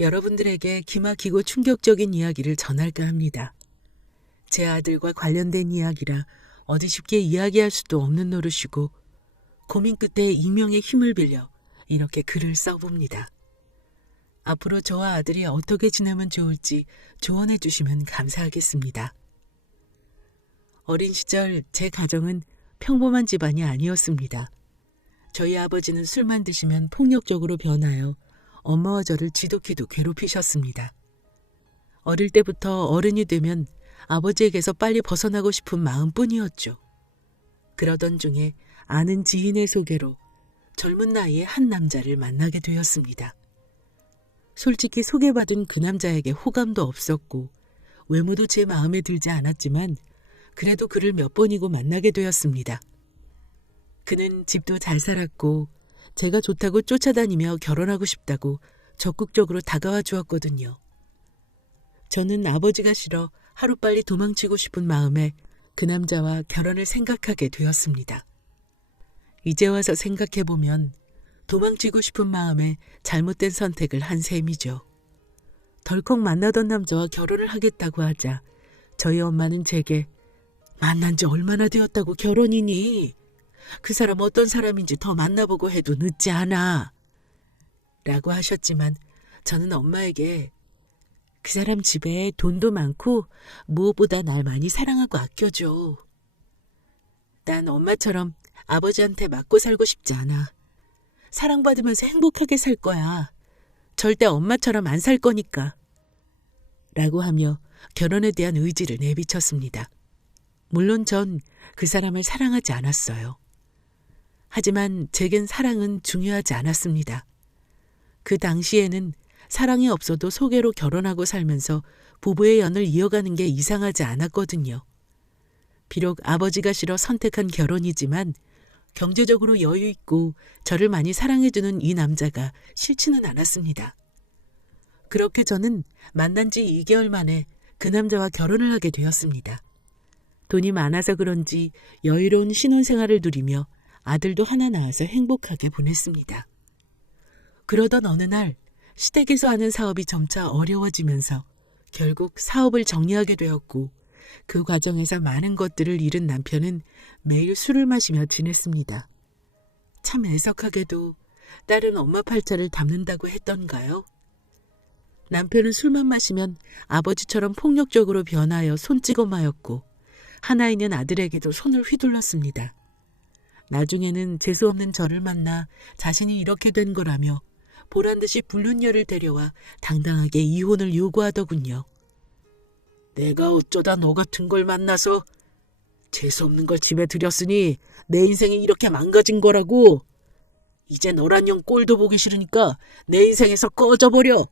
여러분들에게 기막히고 충격적인 이야기를 전할까 합니다. 제 아들과 관련된 이야기라 어디 쉽게 이야기할 수도 없는 노릇이고 고민 끝에 익명의 힘을 빌려 이렇게 글을 써봅니다. 앞으로 저와 아들이 어떻게 지내면 좋을지 조언해 주시면 감사하겠습니다. 어린 시절 제 가정은 평범한 집안이 아니었습니다. 저희 아버지는 술만 드시면 폭력적으로 변하여 엄마와 저를 지독히도 괴롭히셨습니다. 어릴 때부터 어른이 되면 아버지에게서 빨리 벗어나고 싶은 마음뿐이었죠. 그러던 중에 아는 지인의 소개로 젊은 나이에 한 남자를 만나게 되었습니다. 솔직히 소개받은 그 남자에게 호감도 없었고 외모도 제 마음에 들지 않았지만 그래도 그를 몇 번이고 만나게 되었습니다. 그는 집도 잘 살았고 제가 좋다고 쫓아다니며 결혼하고 싶다고 적극적으로 다가와 주었거든요. 저는 아버지가 싫어 하루빨리 도망치고 싶은 마음에 그 남자와 결혼을 생각하게 되었습니다. 이제 와서 생각해보면 도망치고 싶은 마음에 잘못된 선택을 한 셈이죠. 덜컥 만나던 남자와 결혼을 하겠다고 하자 저희 엄마는 제게 만난 지 얼마나 되었다고 결혼이니? 그 사람 어떤 사람인지 더 만나보고 해도 늦지 않아. 라고 하셨지만 저는 엄마에게 그 사람 집에 돈도 많고 무엇보다 날 많이 사랑하고 아껴줘. 난 엄마처럼 아버지한테 맞고 살고 싶지 않아. 사랑받으면서 행복하게 살 거야. 절대 엄마처럼 안 살 거니까. 라고 하며 결혼에 대한 의지를 내비쳤습니다. 물론 전 그 사람을 사랑하지 않았어요. 하지만 제겐 사랑은 중요하지 않았습니다. 그 당시에는 사랑이 없어도 소개로 결혼하고 살면서 부부의 연을 이어가는 게 이상하지 않았거든요. 비록 아버지가 싫어 선택한 결혼이지만 경제적으로 여유 있고 저를 많이 사랑해주는 이 남자가 싫지는 않았습니다. 그렇게 저는 만난 지 2개월 만에 그 남자와 결혼을 하게 되었습니다. 돈이 많아서 그런지 여유로운 신혼생활을 누리며 아들도 하나 낳아서 행복하게 보냈습니다. 그러던 어느 날 시댁에서 하는 사업이 점차 어려워지면서 결국 사업을 정리하게 되었고 그 과정에서 많은 것들을 잃은 남편은 매일 술을 마시며 지냈습니다. 참 애석하게도 딸은 엄마 팔자를 담는다고 했던가요? 남편은 술만 마시면 아버지처럼 폭력적으로 변하여 손찌검하였고 하나 있는 아들에게도 손을 휘둘렀습니다. 나중에는 재수없는 저를 만나 자신이 이렇게 된 거라며 보란듯이 불륜녀를 데려와 당당하게 이혼을 요구하더군요. 내가 어쩌다 너 같은 걸 만나서 재수없는 걸 집에 들였으니 내 인생이 이렇게 망가진 거라고. 이제 너란 년 꼴도 보기 싫으니까 내 인생에서 꺼져버려.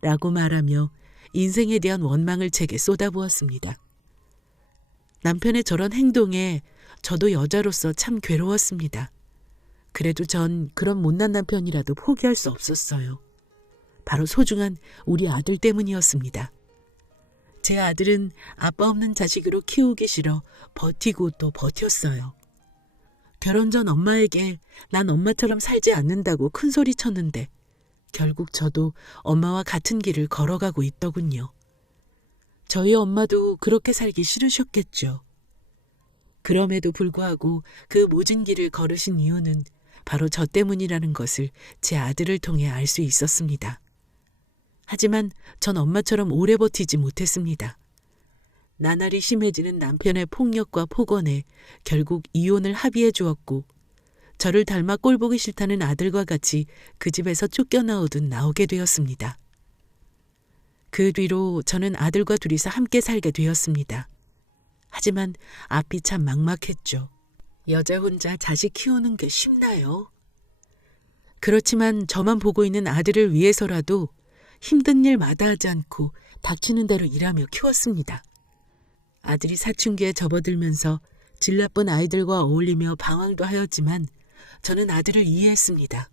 라고 말하며 인생에 대한 원망을 제게 쏟아부었습니다. 남편의 저런 행동에 저도 여자로서 참 괴로웠습니다. 그래도 전 그런 못난 남편이라도 포기할 수 없었어요. 바로 소중한 우리 아들 때문이었습니다. 제 아들은 아빠 없는 자식으로 키우기 싫어 버티고 또 버텼어요. 결혼 전 엄마에게 난 엄마처럼 살지 않는다고 큰소리 쳤는데 결국 저도 엄마와 같은 길을 걸어가고 있더군요. 저희 엄마도 그렇게 살기 싫으셨겠죠. 그럼에도 불구하고 그 모진 길을 걸으신 이유는 바로 저 때문이라는 것을 제 아들을 통해 알 수 있었습니다. 하지만 전 엄마처럼 오래 버티지 못했습니다. 나날이 심해지는 남편의 폭력과 폭언에 결국 이혼을 합의해 주었고 저를 닮아 꼴보기 싫다는 아들과 같이 그 집에서 쫓겨나오듯 나오게 되었습니다. 그 뒤로 저는 아들과 둘이서 함께 살게 되었습니다. 하지만 앞이 참 막막했죠. 여자 혼자 자식 키우는 게 쉽나요? 그렇지만 저만 보고 있는 아들을 위해서라도 힘든 일 마다하지 않고 닥치는 대로 일하며 키웠습니다. 아들이 사춘기에 접어들면서 질 나쁜 아이들과 어울리며 방황도 하였지만 저는 아들을 이해했습니다.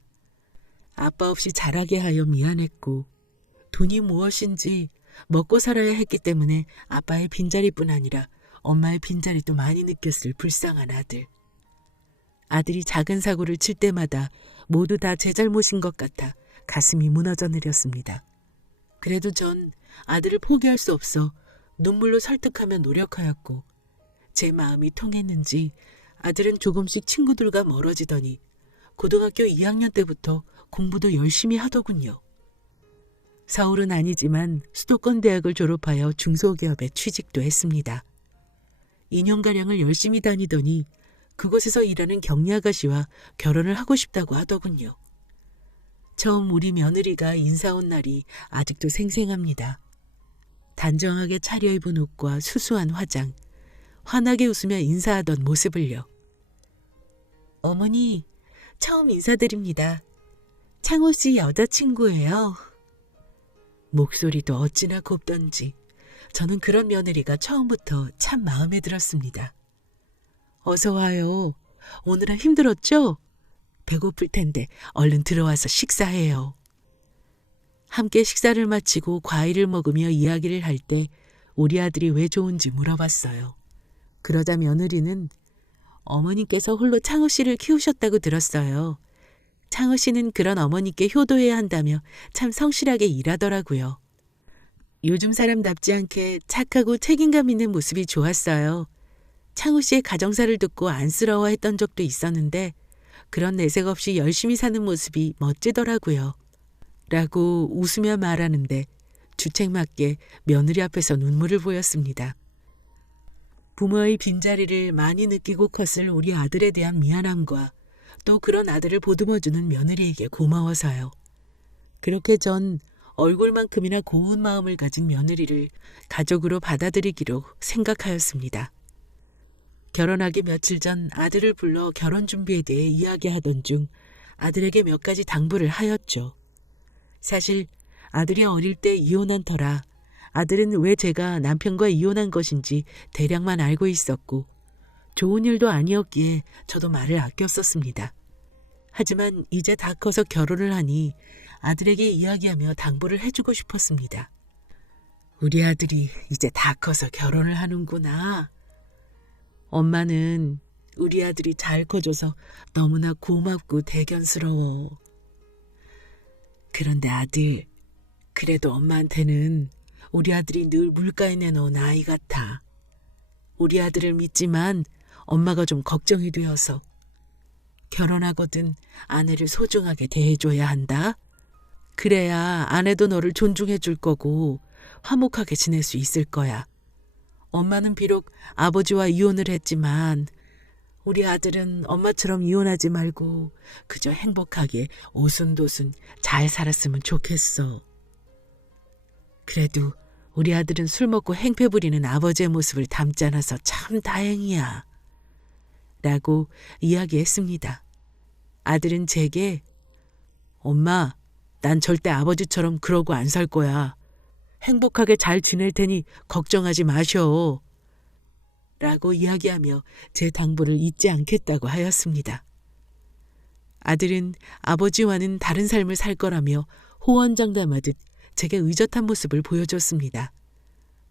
아빠 없이 자라게 하여 미안했고 돈이 무엇인지 먹고 살아야 했기 때문에 아빠의 빈자리뿐 아니라 엄마의 빈자리도 많이 느꼈을 불쌍한 아들. 아들이 작은 사고를 칠 때마다 모두 다 제 잘못인 것 같아 가슴이 무너져 내렸습니다. 그래도 전 아들을 포기할 수 없어 눈물로 설득하며 노력하였고 제 마음이 통했는지 아들은 조금씩 친구들과 멀어지더니 고등학교 2학년 때부터 공부도 열심히 하더군요. 서울은 아니지만 수도권 대학을 졸업하여 중소기업에 취직도 했습니다. 2년가량을 열심히 다니더니 그곳에서 일하는 격리 아가씨와 결혼을 하고 싶다고 하더군요. 처음 우리 며느리가 인사 온 날이 아직도 생생합니다. 단정하게 차려입은 옷과 수수한 화장, 환하게 웃으며 인사하던 모습을요. 어머니, 처음 인사드립니다. 창호 씨 여자친구예요. 목소리도 어찌나 곱던지 저는 그런 며느리가 처음부터 참 마음에 들었습니다. 어서 와요. 오늘은 힘들었죠? 배고플 텐데 얼른 들어와서 식사해요. 함께 식사를 마치고 과일을 먹으며 이야기를 할 때 우리 아들이 왜 좋은지 물어봤어요. 그러자 며느리는 어머님께서 홀로 창호 씨를 키우셨다고 들었어요. 창호 씨는 그런 어머니께 효도해야 한다며 참 성실하게 일하더라고요. 요즘 사람답지 않게 착하고 책임감 있는 모습이 좋았어요. 창호 씨의 가정사를 듣고 안쓰러워했던 적도 있었는데 그런 내색 없이 열심히 사는 모습이 멋지더라고요. 라고 웃으며 말하는데 주책맞게 며느리 앞에서 눈물을 보였습니다. 부모의 빈자리를 많이 느끼고 컸을 우리 아들에 대한 미안함과 또 그런 아들을 보듬어주는 며느리에게 고마워서요. 그렇게 전 얼굴만큼이나 고운 마음을 가진 며느리를 가족으로 받아들이기로 생각하였습니다. 결혼하기 며칠 전 아들을 불러 결혼 준비에 대해 이야기하던 중 아들에게 몇 가지 당부를 하였죠. 사실 아들이 어릴 때 이혼한 터라 아들은 왜 제가 남편과 이혼한 것인지 대략만 알고 있었고 좋은 일도 아니었기에 저도 말을 아꼈었습니다. 하지만 이제 다 커서 결혼을 하니 아들에게 이야기하며 당부를 해주고 싶었습니다. 우리 아들이 이제 다 커서 결혼을 하는구나. 엄마는 우리 아들이 잘 커줘서 너무나 고맙고 대견스러워. 그런데 아들, 그래도 엄마한테는 우리 아들이 늘 물가에 내놓은 아이 같아. 우리 아들을 믿지만 엄마가 좀 걱정이 되어서 결혼하거든 아내를 소중하게 대해줘야 한다. 그래야 아내도 너를 존중해 줄 거고 화목하게 지낼 수 있을 거야. 엄마는 비록 아버지와 이혼을 했지만 우리 아들은 엄마처럼 이혼하지 말고 그저 행복하게 오순도순 잘 살았으면 좋겠어. 그래도 우리 아들은 술 먹고 행패 부리는 아버지의 모습을 닮지 않아서 참 다행이야. 라고 이야기했습니다. 아들은 제게 엄마, 난 절대 아버지처럼 그러고 안 살 거야. 행복하게 잘 지낼 테니 걱정하지 마셔. 라고 이야기하며 제 당부를 잊지 않겠다고 하였습니다. 아들은 아버지와는 다른 삶을 살 거라며 호언장담하듯 제게 의젓한 모습을 보여줬습니다.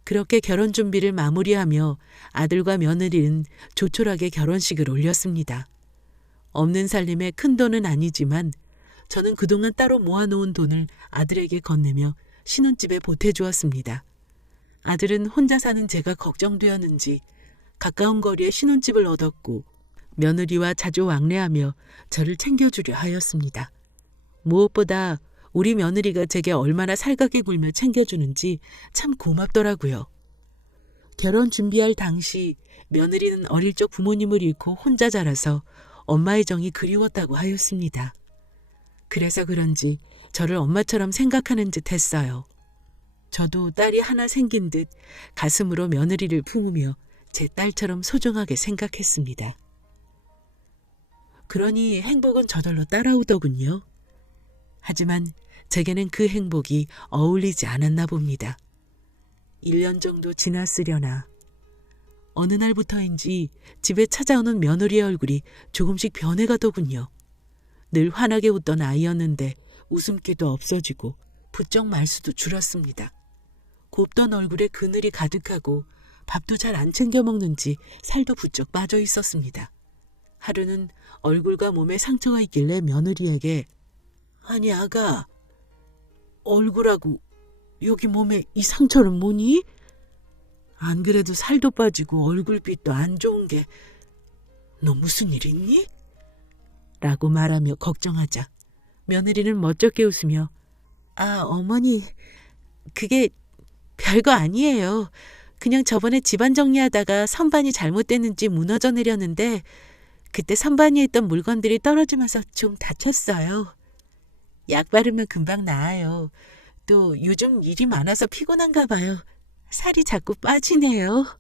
그렇게 결혼 준비를 마무리하며 아들과 며느리는 조촐하게 결혼식을 올렸습니다. 없는 살림에 큰 돈은 아니지만 저는 그동안 따로 모아놓은 돈을 아들에게 건네며 신혼집에 보태주었습니다. 아들은 혼자 사는 제가 걱정되었는지 가까운 거리에 신혼집을 얻었고 며느리와 자주 왕래하며 저를 챙겨주려 하였습니다. 무엇보다 우리 며느리가 제게 얼마나 살갑게 굴며 챙겨주는지 참 고맙더라고요. 결혼 준비할 당시 며느리는 어릴 적 부모님을 잃고 혼자 자라서 엄마의 정이 그리웠다고 하였습니다. 그래서 그런지 저를 엄마처럼 생각하는 듯 했어요. 저도 딸이 하나 생긴 듯 가슴으로 며느리를 품으며 제 딸처럼 소중하게 생각했습니다. 그러니 행복은 저절로 따라오더군요. 하지만 제게는 그 행복이 어울리지 않았나 봅니다. 1년 정도 지났으려나. 어느 날부터인지 집에 찾아오는 며느리의 얼굴이 조금씩 변해가더군요. 늘 환하게 웃던 아이였는데 웃음기도 없어지고 부쩍 말수도 줄었습니다. 곱던 얼굴에 그늘이 가득하고 밥도 잘 안 챙겨 먹는지 살도 부쩍 빠져 있었습니다. 하루는 얼굴과 몸에 상처가 있길래 며느리에게 아니 아가, 얼굴하고 여기 몸에 이 상처는 뭐니? 안 그래도 살도 빠지고 얼굴빛도 안 좋은 게 너 무슨 일 있니? 라고 말하며 걱정하자 며느리는 멋쩍게 웃으며 아, 어머니, 그게 별거 아니에요. 그냥 저번에 집안 정리하다가 선반이 잘못됐는지 무너져 내렸는데 그때 선반 위에 있던 물건들이 떨어지면서 좀 다쳤어요. 약 바르면 금방 나아요. 또 요즘 일이 많아서 피곤한가 봐요. 살이 자꾸 빠지네요.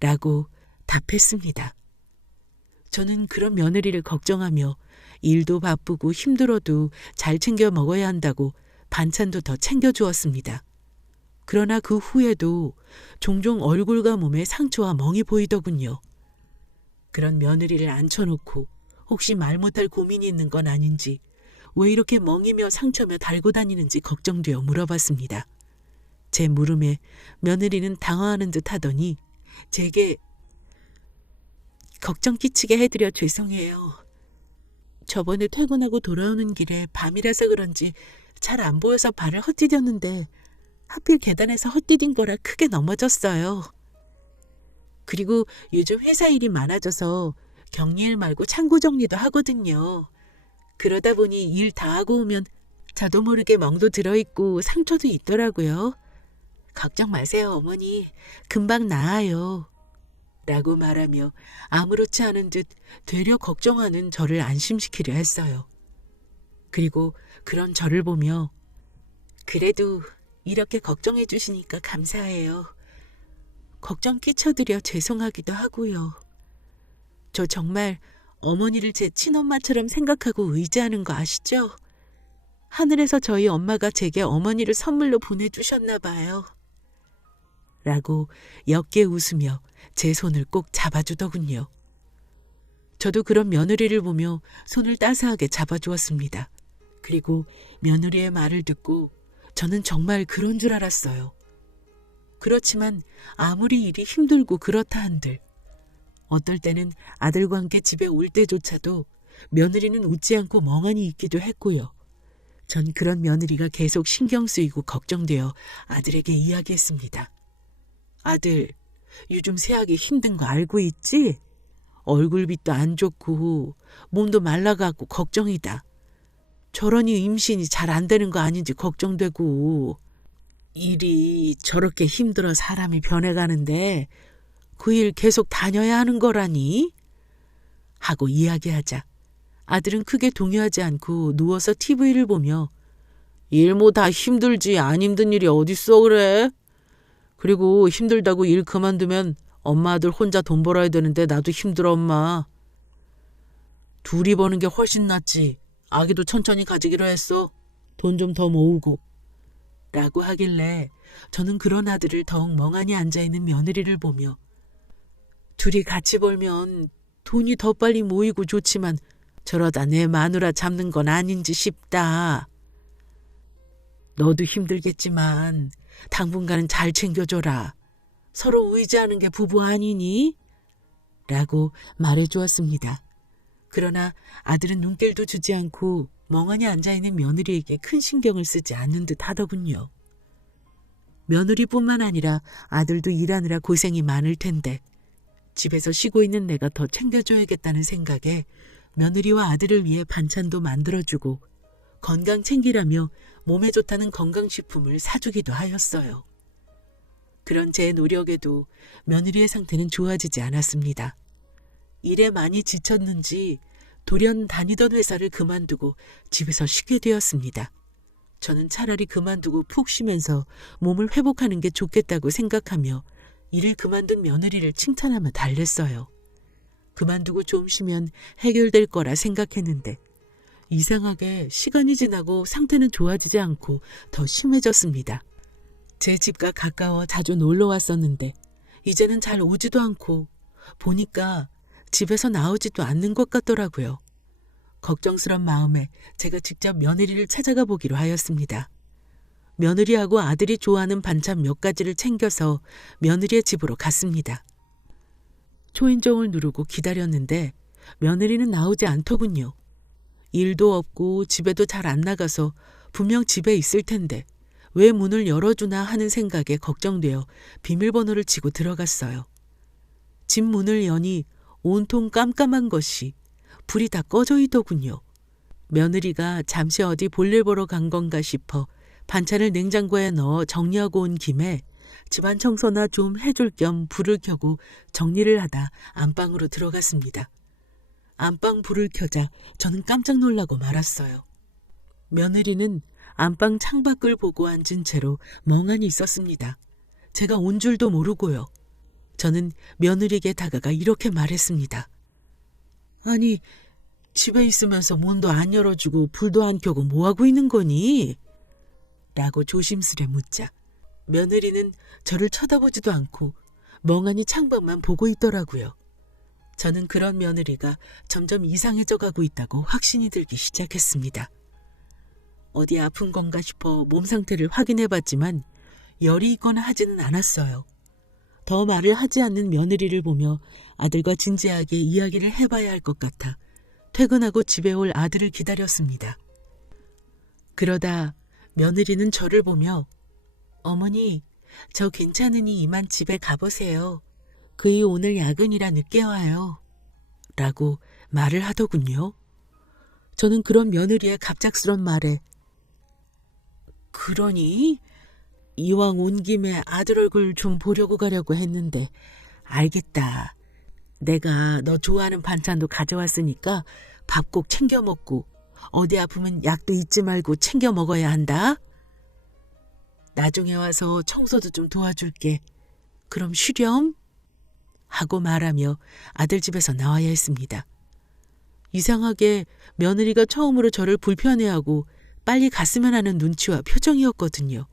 라고 답했습니다. 저는 그런 며느리를 걱정하며 일도 바쁘고 힘들어도 잘 챙겨 먹어야 한다고 반찬도 더 챙겨주었습니다. 그러나 그 후에도 종종 얼굴과 몸에 상처와 멍이 보이더군요. 그런 며느리를 앉혀놓고 혹시 말 못할 고민이 있는 건 아닌지 왜 이렇게 멍이며 상처며 달고 다니는지 걱정되어 물어봤습니다. 제 물음에 며느리는 당황하는 듯 하더니 제게 걱정 끼치게 해드려 죄송해요. 저번에 퇴근하고 돌아오는 길에 밤이라서 그런지 잘 안 보여서 발을 헛디뎠는데 하필 계단에서 헛디딘 거라 크게 넘어졌어요. 그리고 요즘 회사 일이 많아져서 격리일 말고 창고 정리도 하거든요. 그러다 보니 일 다 하고 오면 저도 모르게 멍도 들어있고 상처도 있더라고요. 걱정 마세요, 어머니. 금방 나아요. 라고 말하며 아무렇지 않은 듯 되려 걱정하는 저를 안심시키려 했어요. 그리고 그런 저를 보며 그래도 이렇게 걱정해 주시니까 감사해요. 걱정 끼쳐드려 죄송하기도 하고요. 저 정말 어머니를 제 친엄마처럼 생각하고 의지하는 거 아시죠? 하늘에서 저희 엄마가 제게 어머니를 선물로 보내주셨나 봐요. 라고 옅게 웃으며 제 손을 꼭 잡아주더군요. 저도 그런 며느리를 보며 손을 따스하게 잡아주었습니다. 그리고 며느리의 말을 듣고 저는 정말 그런 줄 알았어요. 그렇지만 아무리 일이 힘들고 그렇다 한들 어떨 때는 아들과 함께 집에 올 때조차도 며느리는 웃지 않고 멍하니 있기도 했고요. 전 그런 며느리가 계속 신경 쓰이고 걱정되어 아들에게 이야기했습니다. 아들, 요즘 새하기 힘든 거 알고 있지? 얼굴빛도 안 좋고 몸도 말라가고 걱정이다. 저러니 임신이 잘 안 되는 거 아닌지 걱정되고 일이 저렇게 힘들어 사람이 변해가는데 그 일 계속 다녀야 하는 거라니? 하고 이야기하자 아들은 크게 동요하지 않고 누워서 TV를 보며 일 뭐 다 힘들지 안 힘든 일이 어딨어 그래? 그리고 힘들다고 일 그만두면 엄마 아들 혼자 돈 벌어야 되는데 나도 힘들어 엄마. 둘이 버는 게 훨씬 낫지. 아기도 천천히 가지기로 했어. 돈 좀 더 모으고. 라고 하길래 저는 그런 아들을 더욱 멍하니 앉아있는 며느리를 보며 둘이 같이 벌면 돈이 더 빨리 모이고 좋지만 저러다 내 마누라 잡는 건 아닌지 싶다. 너도 힘들겠지만 당분간은 잘 챙겨줘라. 서로 의지하는 게 부부 아니니? 라고 말해주었습니다. 그러나 아들은 눈길도 주지 않고 멍하니 앉아있는 며느리에게 큰 신경을 쓰지 않는 듯 하더군요. 며느리뿐만 아니라 아들도 일하느라 고생이 많을 텐데 집에서 쉬고 있는 내가 더 챙겨줘야겠다는 생각에 며느리와 아들을 위해 반찬도 만들어주고 건강 챙기라며 몸에 좋다는 건강식품을 사주기도 하였어요. 그런 제 노력에도 며느리의 상태는 좋아지지 않았습니다. 일에 많이 지쳤는지 돌연 다니던 회사를 그만두고 집에서 쉬게 되었습니다. 저는 차라리 그만두고 푹 쉬면서 몸을 회복하는 게 좋겠다고 생각하며 일을 그만둔 며느리를 칭찬하며 달랬어요. 그만두고 좀 쉬면 해결될 거라 생각했는데 이상하게 시간이 지나고 상태는 좋아지지 않고 더 심해졌습니다. 제 집과 가까워 자주 놀러 왔었는데 이제는 잘 오지도 않고 보니까 집에서 나오지도 않는 것 같더라고요. 걱정스런 마음에 제가 직접 며느리를 찾아가 보기로 하였습니다. 며느리하고 아들이 좋아하는 반찬 몇 가지를 챙겨서 며느리의 집으로 갔습니다. 초인종을 누르고 기다렸는데 며느리는 나오지 않더군요. 일도 없고 집에도 잘 안 나가서 분명 집에 있을 텐데 왜 문을 열어주나 하는 생각에 걱정되어 비밀번호를 치고 들어갔어요. 집 문을 여니 온통 깜깜한 것이 불이 다 꺼져 있더군요. 며느리가 잠시 어디 볼일 보러 간 건가 싶어 반찬을 냉장고에 넣어 정리하고 온 김에 집안 청소나 좀 해줄 겸 불을 켜고 정리를 하다 안방으로 들어갔습니다. 안방 불을 켜자 저는 깜짝 놀라고 말았어요. 며느리는 안방 창밖을 보고 앉은 채로 멍하니 있었습니다. 제가 온 줄도 모르고요. 저는 며느리에게 다가가 이렇게 말했습니다. 아니, 집에 있으면서 문도 안 열어주고 불도 안 켜고 뭐하고 있는 거니? 라고 조심스레 묻자 며느리는 저를 쳐다보지도 않고 멍하니 창밖만 보고 있더라고요. 저는 그런 며느리가 점점 이상해져 가고 있다고 확신이 들기 시작했습니다. 어디 아픈 건가 싶어 몸 상태를 확인해 봤지만 열이 있거나 하지는 않았어요. 더 말을 하지 않는 며느리를 보며 아들과 진지하게 이야기를 해봐야 할 것 같아 퇴근하고 집에 올 아들을 기다렸습니다. 그러다 며느리는 저를 보며 어머니, 저 괜찮으니 이만 집에 가보세요. 그이 오늘 야근이라 늦게 와요. 라고 말을 하더군요. 저는 그런 며느리의 갑작스런 말에 그러니? 이왕 온 김에 아들 얼굴 좀 보려고 가려고 했는데 알겠다. 내가 너 좋아하는 반찬도 가져왔으니까 밥 꼭 챙겨 먹고 어디 아프면 약도 잊지 말고 챙겨 먹어야 한다. 나중에 와서 청소도 좀 도와줄게. 그럼 쉬렴? 하고 말하며 아들 집에서 나와야 했습니다. 이상하게 며느리가 처음으로 저를 불편해하고 빨리 갔으면 하는 눈치와 표정이었거든요.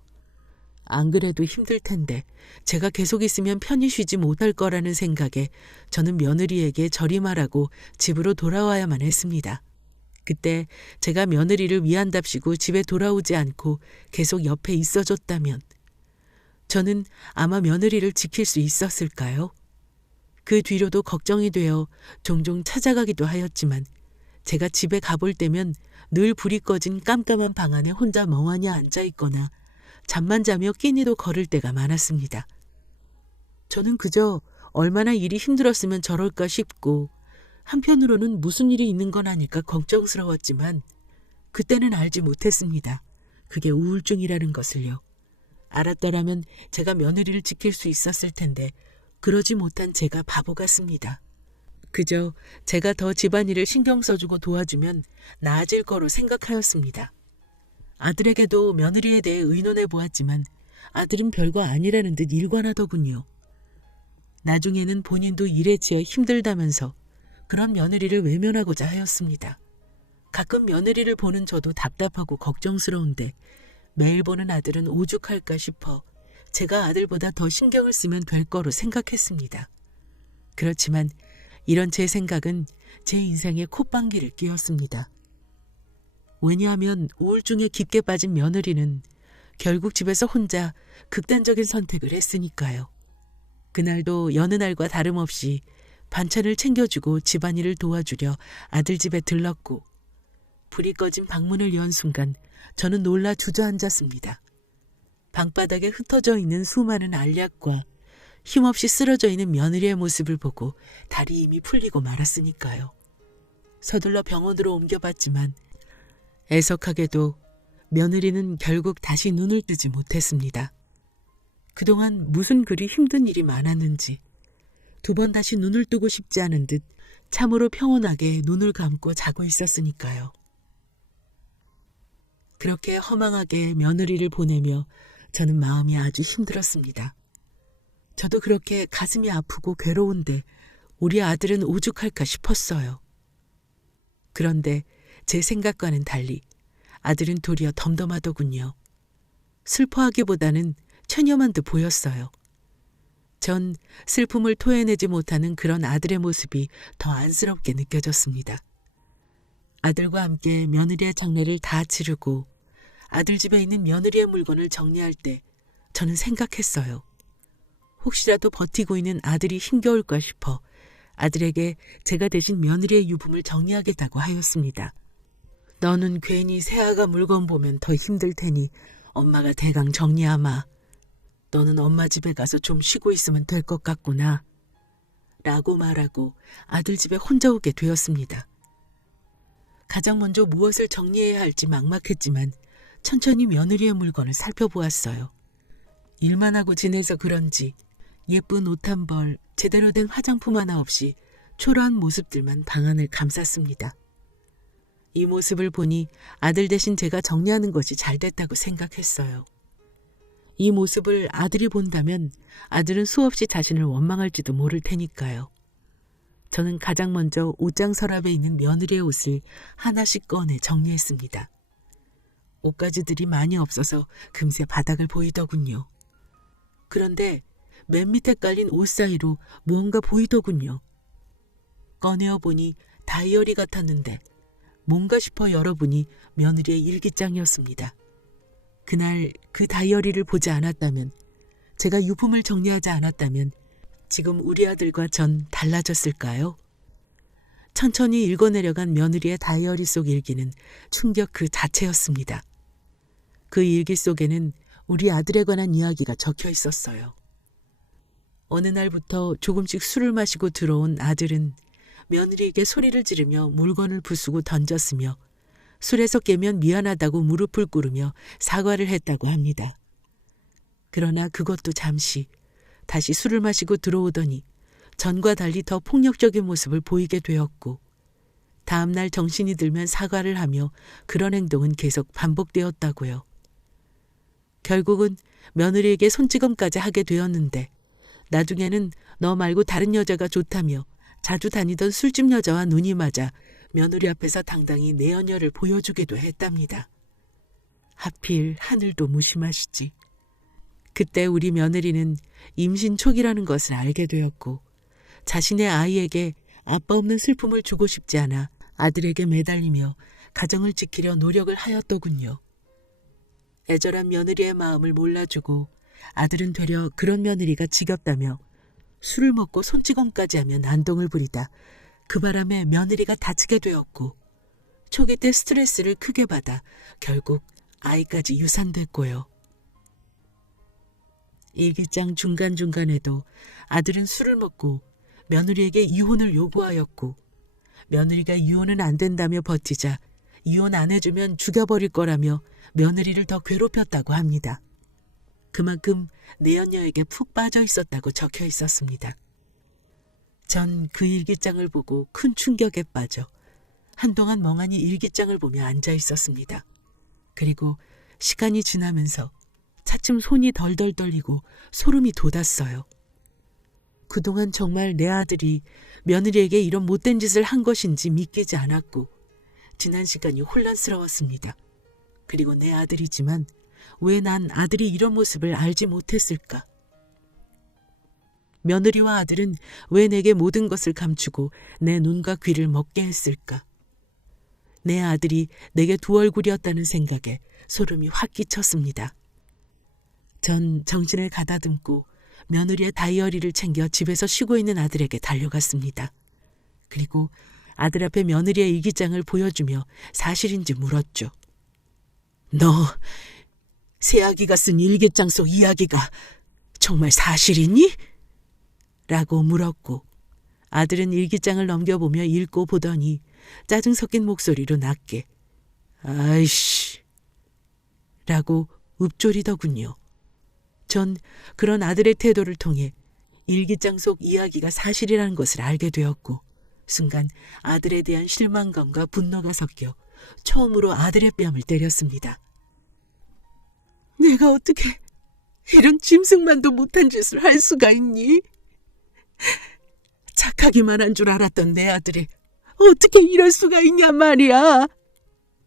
안 그래도 힘들 텐데 제가 계속 있으면 편히 쉬지 못할 거라는 생각에 저는 며느리에게 저리 말하고 집으로 돌아와야만 했습니다. 그때 제가 며느리를 위한답시고 집에 돌아오지 않고 계속 옆에 있어줬다면 저는 아마 며느리를 지킬 수 있었을까요? 그 뒤로도 걱정이 되어 종종 찾아가기도 하였지만 제가 집에 가볼 때면 늘 불이 꺼진 깜깜한 방 안에 혼자 멍하니 앉아있거나 잠만 자며 끼니도 거를 때가 많았습니다. 저는 그저 얼마나 일이 힘들었으면 저럴까 싶고 한편으로는 무슨 일이 있는 건 아닐까 걱정스러웠지만 그때는 알지 못했습니다. 그게 우울증이라는 것을요. 알았더라면 제가 며느리를 지킬 수 있었을 텐데 그러지 못한 제가 바보 같습니다. 그저 제가 더 집안일을 신경 써주고 도와주면 나아질 거로 생각하였습니다. 아들에게도 며느리에 대해 의논해 보았지만 아들은 별거 아니라는 듯 일관하더군요. 나중에는 본인도 일에 지어 힘들다면서 그런 며느리를 외면하고자 하였습니다. 가끔 며느리를 보는 저도 답답하고 걱정스러운데 매일 보는 아들은 오죽할까 싶어 제가 아들보다 더 신경을 쓰면 될 거로 생각했습니다. 그렇지만 이런 제 생각은 제 인생에 콧방귀를 뀌었습니다. 왜냐하면 우울증에 깊게 빠진 며느리는 결국 집에서 혼자 극단적인 선택을 했으니까요. 그날도 여느 날과 다름없이 반찬을 챙겨주고 집안일을 도와주려 아들 집에 들렀고 불이 꺼진 방문을 연 순간 저는 놀라 주저앉았습니다. 방바닥에 흩어져 있는 수많은 알약과 힘없이 쓰러져 있는 며느리의 모습을 보고 다리 이미 풀리고 말았으니까요. 서둘러 병원으로 옮겨봤지만 애석하게도 며느리는 결국 다시 눈을 뜨지 못했습니다. 그동안 무슨 그리 힘든 일이 많았는지 두 번 다시 눈을 뜨고 싶지 않은 듯 참으로 평온하게 눈을 감고 자고 있었으니까요. 그렇게 허망하게 며느리를 보내며 저는 마음이 아주 힘들었습니다. 저도 그렇게 가슴이 아프고 괴로운데 우리 아들은 오죽할까 싶었어요. 그런데 제 생각과는 달리 아들은 도리어 덤덤하더군요. 슬퍼하기보다는 체념한 듯 보였어요. 전 슬픔을 토해내지 못하는 그런 아들의 모습이 더 안쓰럽게 느껴졌습니다. 아들과 함께 며느리의 장례를 다 치르고 아들 집에 있는 며느리의 물건을 정리할 때 저는 생각했어요. 혹시라도 버티고 있는 아들이 힘겨울까 싶어 아들에게 제가 대신 며느리의 유품을 정리하겠다고 하였습니다. 너는 괜히 새아가 물건 보면 더 힘들 테니 엄마가 대강 정리하마. 너는 엄마 집에 가서 좀 쉬고 있으면 될 것 같구나. 라고 말하고 아들 집에 혼자 오게 되었습니다. 가장 먼저 무엇을 정리해야 할지 막막했지만 천천히 며느리의 물건을 살펴보았어요. 일만 하고 지내서 그런지 예쁜 옷 한 벌, 제대로 된 화장품 하나 없이 초라한 모습들만 방안을 감쌌습니다. 이 모습을 보니 아들 대신 제가 정리하는 것이 잘 됐다고 생각했어요. 이 모습을 아들이 본다면 아들은 수없이 자신을 원망할지도 모를 테니까요. 저는 가장 먼저 옷장 서랍에 있는 며느리의 옷을 하나씩 꺼내 정리했습니다. 옷가지들이 많이 없어서 금세 바닥을 보이더군요. 그런데 맨 밑에 깔린 옷 사이로 무언가 보이더군요. 꺼내어 보니 다이어리 같았는데 뭔가 싶어 열어보니 며느리의 일기장이었습니다. 그날 그 다이어리를 보지 않았다면, 제가 유품을 정리하지 않았다면 지금 우리 아들과 전 달라졌을까요? 천천히 읽어내려간 며느리의 다이어리 속 일기는 충격 그 자체였습니다. 그 일기 속에는 우리 아들에 관한 이야기가 적혀 있었어요. 어느 날부터 조금씩 술을 마시고 들어온 아들은 며느리에게 소리를 지르며 물건을 부수고 던졌으며 술에서 깨면 미안하다고 무릎을 꿇으며 사과를 했다고 합니다. 그러나 그것도 잠시, 다시 술을 마시고 들어오더니 전과 달리 더 폭력적인 모습을 보이게 되었고, 다음 날 정신이 들면 사과를 하며 그런 행동은 계속 반복되었다고요. 결국은 며느리에게 손찌검까지 하게 되었는데, 나중에는 너 말고 다른 여자가 좋다며 자주 다니던 술집 여자와 눈이 맞아 며느리 앞에서 당당히 내연녀를 보여주기도 했답니다. 하필 하늘도 무심하시지. 그때 우리 며느리는 임신 초기라는 것을 알게 되었고, 자신의 아이에게 아빠 없는 슬픔을 주고 싶지 않아 아들에게 매달리며 가정을 지키려 노력을 하였더군요. 애절한 며느리의 마음을 몰라주고 아들은 되려 그런 며느리가 지겹다며 술을 먹고 손찌검까지 하며 난동을 부리다 그 바람에 며느리가 다치게 되었고, 초기 때 스트레스를 크게 받아 결국 아이까지 유산됐고요. 일기장 중간중간에도 아들은 술을 먹고 며느리에게 이혼을 요구하였고, 며느리가 이혼은 안 된다며 버티자 이혼 안 해주면 죽여버릴 거라며 며느리를 더 괴롭혔다고 합니다. 그만큼 내연녀에게 푹 빠져 있었다고 적혀 있었습니다. 전 그 일기장을 보고 큰 충격에 빠져 한동안 멍하니 일기장을 보며 앉아 있었습니다. 그리고 시간이 지나면서 차츰 손이 덜덜 떨리고 소름이 돋았어요. 그동안 정말 내 아들이 며느리에게 이런 못된 짓을 한 것인지 믿기지 않았고, 지난 시간이 혼란스러웠습니다. 그리고 내 아들이지만 왜 난 아들이 이런 모습을 알지 못했을까? 며느리와 아들은 왜 내게 모든 것을 감추고 내 눈과 귀를 먹게 했을까? 내 아들이 내게 두 얼굴이었다는 생각에 소름이 확 끼쳤습니다. 전 정신을 가다듬고 며느리의 다이어리를 챙겨 집에서 쉬고 있는 아들에게 달려갔습니다. 그리고 아들 앞에 며느리의 일기장을 보여주며 사실인지 물었죠. 너 새아기가 쓴 일기장 속 이야기가 정말 사실이니? 라고 물었고, 아들은 일기장을 넘겨보며 읽고 보더니 짜증 섞인 목소리로 낮게 아이씨 라고 읊조리더군요. 전 그런 아들의 태도를 통해 일기장 속 이야기가 사실이라는 것을 알게 되었고, 순간 아들에 대한 실망감과 분노가 섞여 처음으로 아들의 뺨을 때렸습니다. 내가 어떻게 이런 짐승만도 못한 짓을 할 수가 있니? 착하기만 한 줄 알았던 내 아들이 어떻게 이럴 수가 있냔 말이야.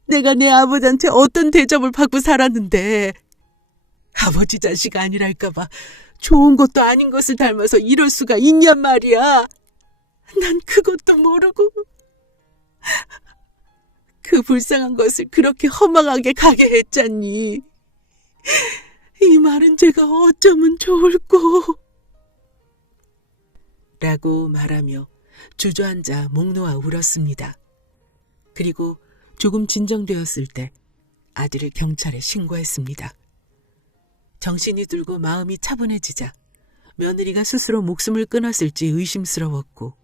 내가 내 아버지한테 어떤 대접을 받고 살았는데, 아버지 자식 아니랄까봐 좋은 것도 아닌 것을 닮아서 이럴 수가 있냔 말이야. 난 그것도 모르고 그 불쌍한 것을 그렇게 허망하게 가게 했잖니. 이 말은 제가 어쩌면 좋을꼬. 라고 말하며 주저앉아 목 놓아 울었습니다. 그리고 조금 진정되었을 때 아들을 경찰에 신고했습니다. 정신이 들고 마음이 차분해지자 며느리가 스스로 목숨을 끊었을지 의심스러웠고,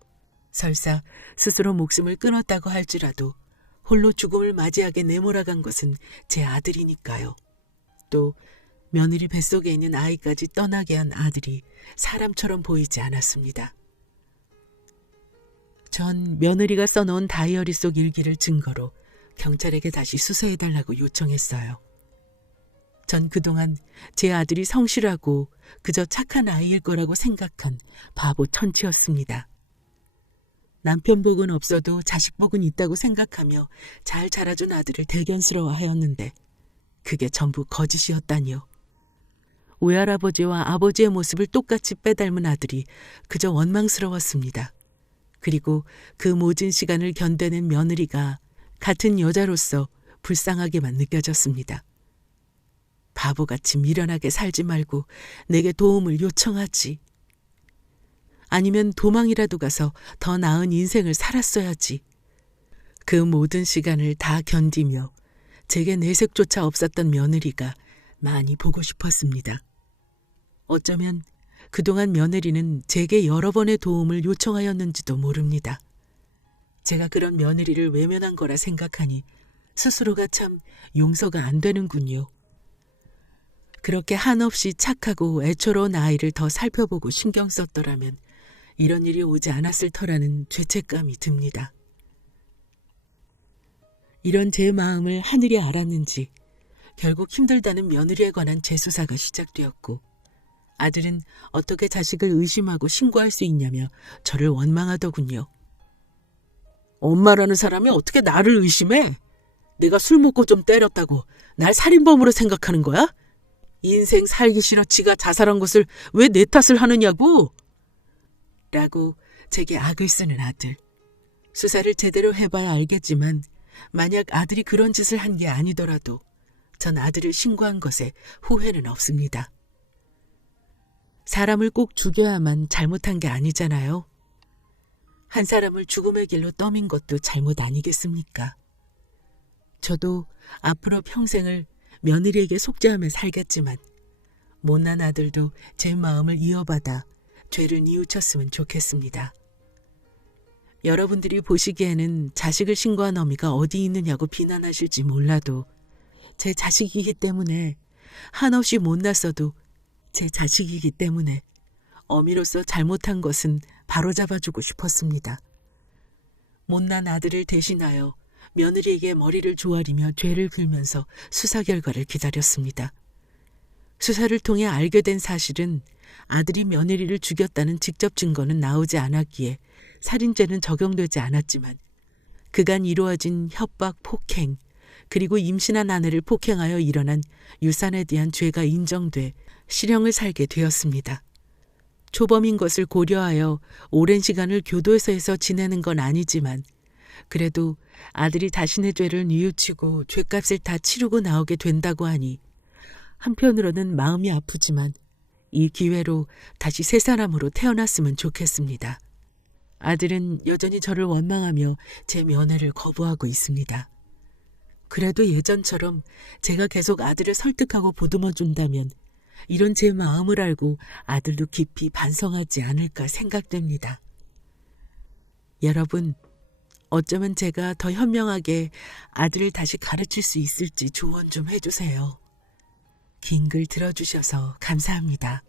설사 스스로 목숨을 끊었다고 할지라도 홀로 죽음을 맞이하게 내몰아간 것은 제 아들이니까요. 또 며느리 뱃속에 있는 아이까지 떠나게 한 아들이 사람처럼 보이지 않았습니다. 전 며느리가 써놓은 다이어리 속 일기를 증거로 경찰에게 다시 수사해달라고 요청했어요. 전 그동안 제 아들이 성실하고 그저 착한 아이일 거라고 생각한 바보 천치였습니다. 남편 복은 없어도 자식 복은 있다고 생각하며 잘 자라준 아들을 대견스러워하였는데 그게 전부 거짓이었다니요. 외할아버지와 아버지의 모습을 똑같이 빼닮은 아들이 그저 원망스러웠습니다. 그리고 그 모진 시간을 견뎌낸 며느리가 같은 여자로서 불쌍하게만 느껴졌습니다. 바보같이 미련하게 살지 말고 내게 도움을 요청하지. 아니면 도망이라도 가서 더 나은 인생을 살았어야지. 그 모든 시간을 다 견디며 제게 내색조차 없었던 며느리가 많이 보고 싶었습니다. 어쩌면 그동안 며느리는 제게 여러 번의 도움을 요청하였는지도 모릅니다. 제가 그런 며느리를 외면한 거라 생각하니 스스로가 참 용서가 안 되는군요. 그렇게 한없이 착하고 애처로운 아이를 더 살펴보고 신경 썼더라면 이런 일이 오지 않았을 터라는 죄책감이 듭니다. 이런 제 마음을 하늘이 알았는지 결국 힘들다는 며느리에 관한 재수사가 시작되었고, 아들은 어떻게 자식을 의심하고 신고할 수 있냐며 저를 원망하더군요. 엄마라는 사람이 어떻게 나를 의심해? 내가 술 먹고 좀 때렸다고 날 살인범으로 생각하는 거야? 인생 살기 싫어 지가 자살한 것을 왜 내 탓을 하느냐고? 라고 제게 악을 쓰는 아들. 수사를 제대로 해봐야 알겠지만 만약 아들이 그런 짓을 한 게 아니더라도 전 아들을 신고한 것에 후회는 없습니다. 사람을 꼭 죽여야만 잘못한 게 아니잖아요. 한 사람을 죽음의 길로 떠민 것도 잘못 아니겠습니까? 저도 앞으로 평생을 며느리에게 속죄하며 살겠지만 못난 아들도 제 마음을 이어받아 죄를 뉘우쳤으면 좋겠습니다. 여러분들이 보시기에는 자식을 신고한 어미가 어디 있느냐고 비난하실지 몰라도 제 자식이기 때문에, 한없이 못났어도 제 자식이기 때문에 어미로서 잘못한 것은 바로잡아주고 싶었습니다. 못난 아들을 대신하여 며느리에게 머리를 조아리며 죄를 빌면서 수사 결과를 기다렸습니다. 수사를 통해 알게 된 사실은 아들이 며느리를 죽였다는 직접 증거는 나오지 않았기에 살인죄는 적용되지 않았지만 그간 이루어진 협박, 폭행, 그리고 임신한 아내를 폭행하여 일어난 유산에 대한 죄가 인정돼 실형을 살게 되었습니다. 초범인 것을 고려하여 오랜 시간을 교도소에서 지내는 건 아니지만 그래도 아들이 자신의 죄를 뉘우치고 죄값을 다 치르고 나오게 된다고 하니 한편으로는 마음이 아프지만 이 기회로 다시 새 사람으로 태어났으면 좋겠습니다. 아들은 여전히 저를 원망하며 제 면회를 거부하고 있습니다. 그래도 예전처럼 제가 계속 아들을 설득하고 보듬어 준다면 이런 제 마음을 알고 아들도 깊이 반성하지 않을까 생각됩니다. 여러분, 어쩌면 제가 더 현명하게 아들을 다시 가르칠 수 있을지 조언 좀 해주세요. 긴 글 들어주셔서 감사합니다.